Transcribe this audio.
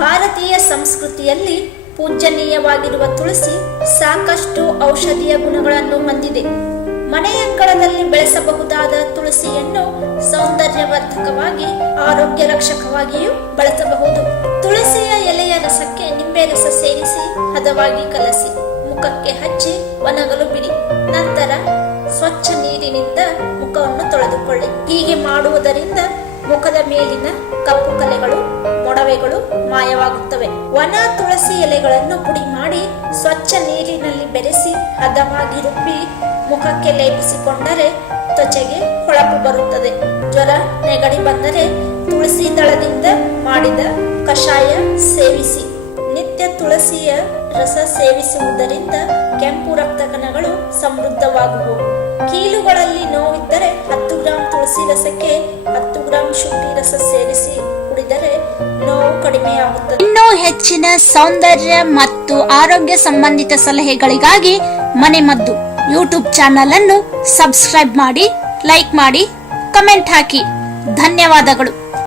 ಭಾರತೀಯ ಸಂಸ್ಕೃತಿಯಲ್ಲಿ ಪೂಜನೀಯವಾಗಿರುವ ತುಳಸಿ ಸಾಕಷ್ಟು ಔಷಧೀಯ ಗುಣಗಳನ್ನು ಹೊಂದಿದೆ. ಮನೆಯಂಗಳದಲ್ಲಿ ಬೆಳೆಸಬಹುದಾದ ತುಳಸಿಯನ್ನು ಸೌಂದರ್ಯವರ್ಧಕವಾಗಿ, ಆರೋಗ್ಯ ರಕ್ಷಕವಾಗಿಯೂ ಬಳಸಬಹುದು. ತುಳಸಿಯ ಎಲೆಯ ರಸಕ್ಕೆ ನಿಂಬೆ ರಸ ಸೇರಿಸಿ ಹದವಾಗಿ ಕಲಸಿ ಮುಖಕ್ಕೆ ಹಚ್ಚಿ ಒಣಗಲು ಬಿಡಿ. ನಂತರ ಸ್ವಚ್ಛ ನೀರಿನಿಂದ ಮುಖವನ್ನು ತೊಳೆದುಕೊಳ್ಳಿ. ಹೀಗೆ ಮಾಡುವುದರಿಂದ ಮುಖದ ಮೇಲಿನ ಕಪ್ಪು ಕಲೆಗಳು, ಮೊಡವೆಗಳು ಮಾಯವಾಗುತ್ತವೆ. ಒಣ ತುಳಸಿ ಎಲೆಗಳನ್ನು ಪುಡಿ ಮಾಡಿ ಸ್ವಚ್ಛ ನೀರಿನಲ್ಲಿ ಬೆರೆಸಿ ಹದವಾಗಿ ರುಬ್ಬಿ ಮುಖಕ್ಕೆ ಲೇಪಿಸಿಕೊಂಡರೆ ತ್ವಚೆಗೆ ಹೊಳಪು ಬರುತ್ತದೆ. ಜ್ವರ, ನೆಗಡಿ ಬಂದರೆ ತುಳಸಿ ದಳದಿಂದ ಮಾಡಿದ ಕಷಾಯ ಸೇವಿಸಿ. ನಿತ್ಯ ತುಳಸಿಯ ರಸ ಸೇವಿಸುವುದರಿಂದ ಕೆಂಪು ರಕ್ತ ಕಣಗಳು ಸಮೃದ್ಧವಾಗುವು. ಕೀಲುಗಳಲ್ಲಿ ನೋವಿದ್ದರೆ 10 ಗ್ರಾಂ ತುಳಸಿ ರಸಕ್ಕೆ 10 ಗ್ರಾಂ ಶುಂಠಿ ರಸ ಸೇರಿಸಿ ಕುಡಿದರೆ ನೋವು ಕಡಿಮೆಯಾಗುತ್ತದೆ. ಇನ್ನೂ ಹೆಚ್ಚಿನ ಸೌಂದರ್ಯ ಮತ್ತು ಆರೋಗ್ಯ ಸಂಬಂಧಿತ ಸಲಹೆಗಳಿಗಾಗಿ ಮನೆಮದ್ದು ಯೂಟ್ಯೂಬ್ ಚಾನಲ್ ಅನ್ನು ಸಬ್ಸ್ಕ್ರೈಬ್ ಮಾಡಿ, ಲೈಕ್ ಮಾಡಿ, ಕಮೆಂಟ್ ಹಾಕಿ. ಧನ್ಯವಾದಗಳು.